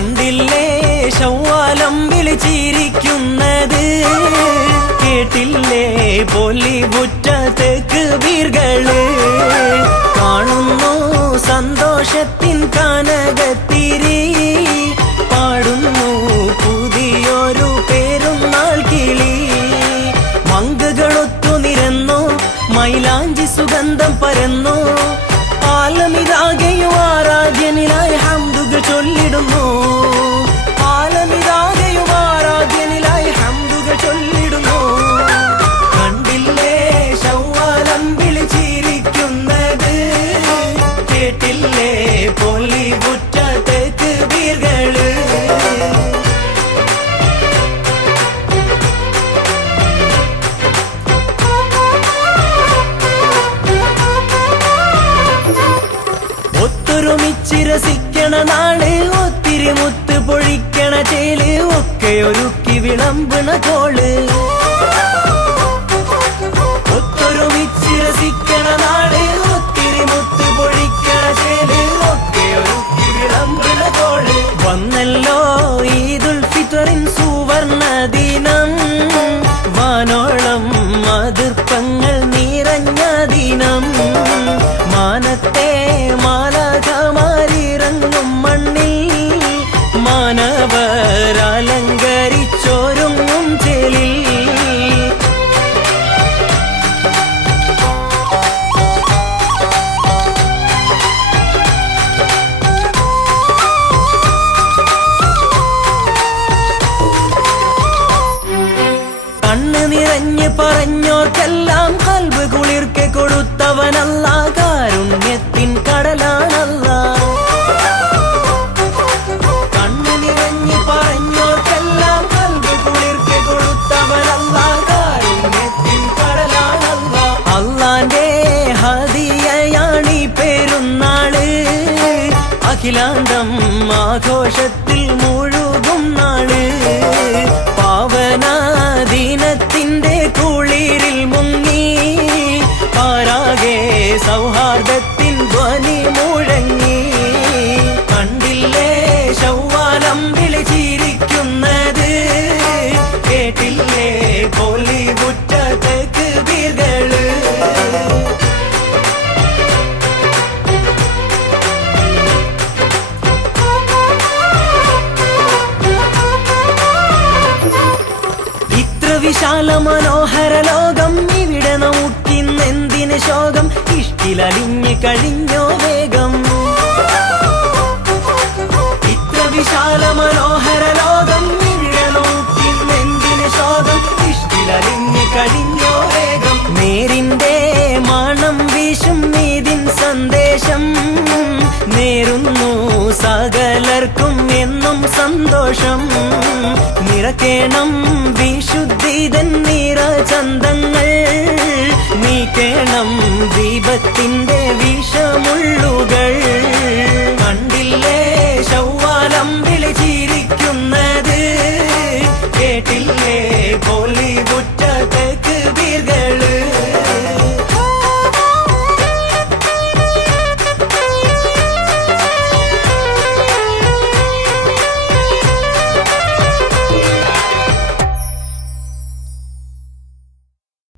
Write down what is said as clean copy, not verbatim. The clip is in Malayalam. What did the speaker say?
കണ്ടില്ലേ ശവ്വാലം വിളിച്ചിരിക്കുന്നത്, കേട്ടില്ലേ ബോളിവുഡ് തക്ബീറുകള്, കാണുന്നു സന്തോഷത്തിൻ കനകത്തിരി, പാടുന്നു പുതിയൊരു പെരുന്നാൾ കിളി. മങ്കകളൊത്തു നിരന്നു, മൈലാഞ്ചി സുഗന്ധം പരന്നു, ആലമിതാകെയും ആരാധ്യനിലായി ഹംദുകൾ ചൊല്ലിടുന്നു, ആലമിതാകെയും ആരാധ്യനിലായി ഹംദുകൾ ചൊല്ലിടുന്നു. കണ്ടില്ലേ ശവ്വാലം വിളിച്ചിരിക്കുന്നത്, കേട്ടില്ലേ ബോളിവുഡ് തക്ബീറുകള്. ഒത്തൊരുമിച്ചിരസിക്കണ നാള്, ഒത്തിരി മുത്ത് പൊഴിക്കണ ചേല്, ഒക്കെ ഒരുക്കി വിളമ്പണ കോള്. ഒത്തൊരുമിച്ചിരസിക്കണ നാള്, ഒത്തിരി മുത്ത് പൊഴിക്കണ ചേല്, ഒക്കെ ഒരുക്കി വിളമ്പണ കോള്. വന്നല്ലോ ഈദുൽ ഫിത്റിൻ സുവർണ ദിനം, വാനോളം അതിർപ്പങ്ങൾ നിറഞ്ഞ ദിനം, മാനത്തെ മാലാഖമാരിറങ്ങും മണ്ണിൽ, മാനവരലങ്കരിച്ചൊരുങ്ങും ചേലിൽ. കണ്ണ് നിറഞ്ഞ് പറഞ്ഞോർക്കെല്ലാം കൽബ് കുളിർക്കെ കൊടുത്തവനല്ല, കാരുണ്യത്തിൻ കടലാണല്ല. കണ്ണ് നിറഞ്ഞ് പറഞ്ഞോർക്കെല്ലാം കൽബ് കുളിർക്കെ കൊടുത്തവനല്ല, കാരുണ്യത്തിൻ കടലാണല്ല. അല്ലാന്റെ ഹദിയയാണി പെരുന്നാള്, അഖിലാണ്ടം ആഘോഷത്തിൽ മുഴുകും നാള്. പാവനാദീനത്തിന്റെ കുളിരിൽ മുങ്ങി, പാരാകെ സൗഹാർദ്ദത്തിൻ ധ്വനി മുഴങ്ങി. കണ്ടില്ലേ ശവ്വാലം വിളിച്ചിരിക്കുന്നത്, കേട്ടില്ലേ ബോളിവുഡ് തക്ബീറുകള്. വിശാല മനോഹര ലോകം, ഇവിടെ നമുക്കിന്നെന്തിന് ശോകം, ഇഷ്ടിലലിഞ്ഞ് കഴിഞ്ഞോ വേഗം. ഇത്ര വിശാല മനോഹര ലോകം, ഇവിടെ നമുക്കിന്നെന്തിന് ശോകം, ഇഷ്ടിലലിഞ്ഞ് കഴിഞ്ഞോ വേഗം. നേരിന്റെ മണം വീശും നീതിൻ സന്ദേശം, നേരുന്നു സകലർക്കും എന്നും സന്തോഷം. നിറക്കേണം വിശുദ്ധിതൻ നിറചന്തങ്ങൾ, നീക്കേണം ദീപത്തിന്റെ വിഷമുള്ളുകൾ. കണ്ടില്ലേ ശവ്വാലം വിളിച്ചിരിക്കുന്നത്, കേട്ടില്ലേ ബോളിവുഡ്